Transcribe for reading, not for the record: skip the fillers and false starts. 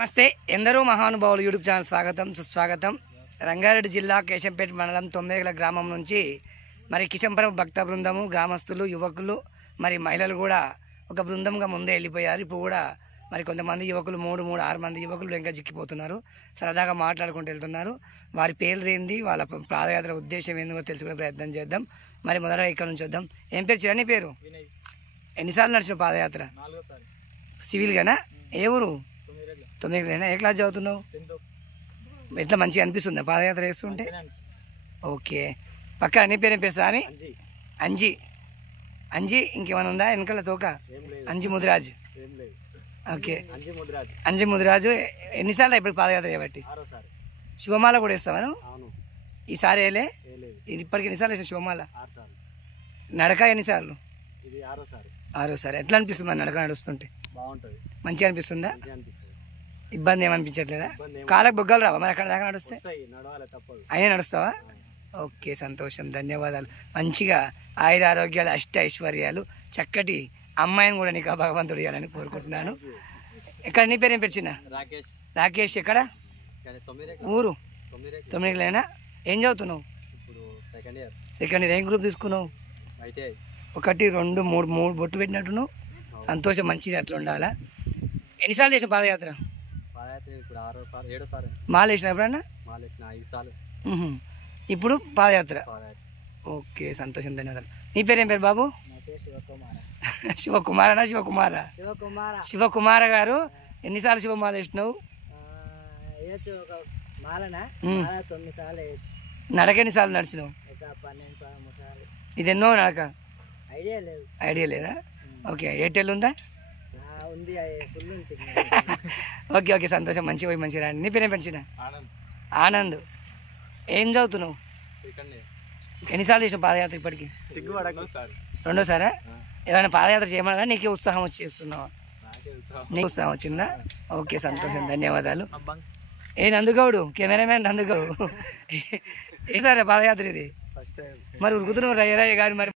నమస్తే ఎందరో మహానుభావులు యూట్యూబ్ ఛానల్ స్వాగతం సుస్వాగతం. రంగారెడ్డి జిల్లా కేశంపేట మండలం తొమ్మిదేగల గ్రామం నుంచి మరి కిశంపురం భక్త బృందము, గ్రామస్తులు, యువకులు మరి మహిళలు కూడా ఒక బృందంగా ముందే వెళ్ళిపోయారు. ఇప్పుడు కూడా మరి కొంతమంది యువకులు 6 మంది యువకులు వెంక చిక్కిపోతున్నారు. సరదాగా మాట్లాడుకుంటూ వెళ్తున్నారు. వారి పేర్లు ఏంది, వాళ్ళ పాదయాత్ర ఉద్దేశం ఏందో తెలుసుకునే ప్రయత్నం చేద్దాం. మరి మొదట ఇక్కడ నుంచి వద్దాం. ఏం పేరు చిరణి పేరు? ఎన్నిసార్లు నడిచిన పాదయాత్ర? సివిల్గానా? ఏ ఊరు? 9 ఏ క్లాస్ చదువుతున్నావు? ఎట్లా మంచిగా అనిపిస్తుందా పాదయాత్ర చేస్తుంటే? ఓకే. పక్కన నీ పేరు ఏం పేరు? స్వామి అంజీ. అంజీ ఇంకేమైనా ఉందా వెనకాల తోక? అంజీ ముదిరాజు. ఓకే, అంజీ ముదిరాజు. ఎన్నిసార్లు ఇప్పుడు పాదయాత్ర చేయబట్టి? శివమాల కూడా వేస్తావా? ఈసారి వేలే? ఇప్పటికి ఎన్నిసార్లు వేసావు శివమాల? నడక ఎన్నిసార్లు? 6సారి. ఎట్లా అనిపిస్తుంది మరి నడక నడుస్తుంటే? మంచిగా అనిపిస్తుందా? ఇబ్బంది ఏమనిపించట్లేదా? కాళ్ళకు బొగ్గలు రావా మరి అక్కడ దాకా నడుస్తే? అయినా నడుస్తావా? ఓకే, సంతోషం, ధన్యవాదాలు. మంచిగా ఆయుర ఆరోగ్యాలు, ఐశ్వర్యాలు, చక్కటి అమ్మాయిని కూడా నీకు భగవంతుడు ఇవ్వాలని కోరుకుంటున్నాను. ఎక్కడ నీ పేరు ఏం పేరు? చిన్న రాకేష్. ఎక్కడ ఊరు? 9 ఏం చదువుతున్నావు? Second year. ఏం గ్రూప్ తీసుకున్నావు? 1 2 3 బొట్టు పెట్టినట్టున్నావు. సంతోషం, మంచిది, అట్లా ఉండాలా. ఎన్నిసార్లు చేసిన పాదయాత్ర? మాల వేసిన ఎప్పుడన్నా? ఇప్పుడు పాదయాత్ర. ఓకే, సంతోషం, ధన్యవాదాలు. నీ పేరు ఏం పేరు బాబు? శివకుమారనా? శివకుమార గారు. ఎన్నిసార్లు శివమాల వేసినావు? నడక ఎన్నిసార్లు నడిచినావు? ఇది ఎన్నో నడక? ఐడియా లేదా? ఓకే, ఎయిర్టెల్ ఉందా? ఓకే ఓకే, సంతోషం, మంచిగా పోయి మంచిగా రండి. నీ పేరేం పెంచిన? ఆనంద్. ఏం చదువుతున్నావు? ఎన్నిసార్లు చేసిన పాదయాత్ర ఇప్పటికి? 2సారా? ఏదైనా పాదయాత్ర చేయమన్నా నీకే ఉత్సాహం వచ్చి చేస్తున్నావా? నీకు ఉత్సాహం వచ్చిందా? ఓకే, సంతోషం, ధన్యవాదాలు. ఏ నందుగౌడు, కెమెరామ్యాన్ నందుగౌడు. ఏ సార్ పాదయాత్ర ఇది? మరి ఉరుకుతున్నావు రయ్య గారు మరి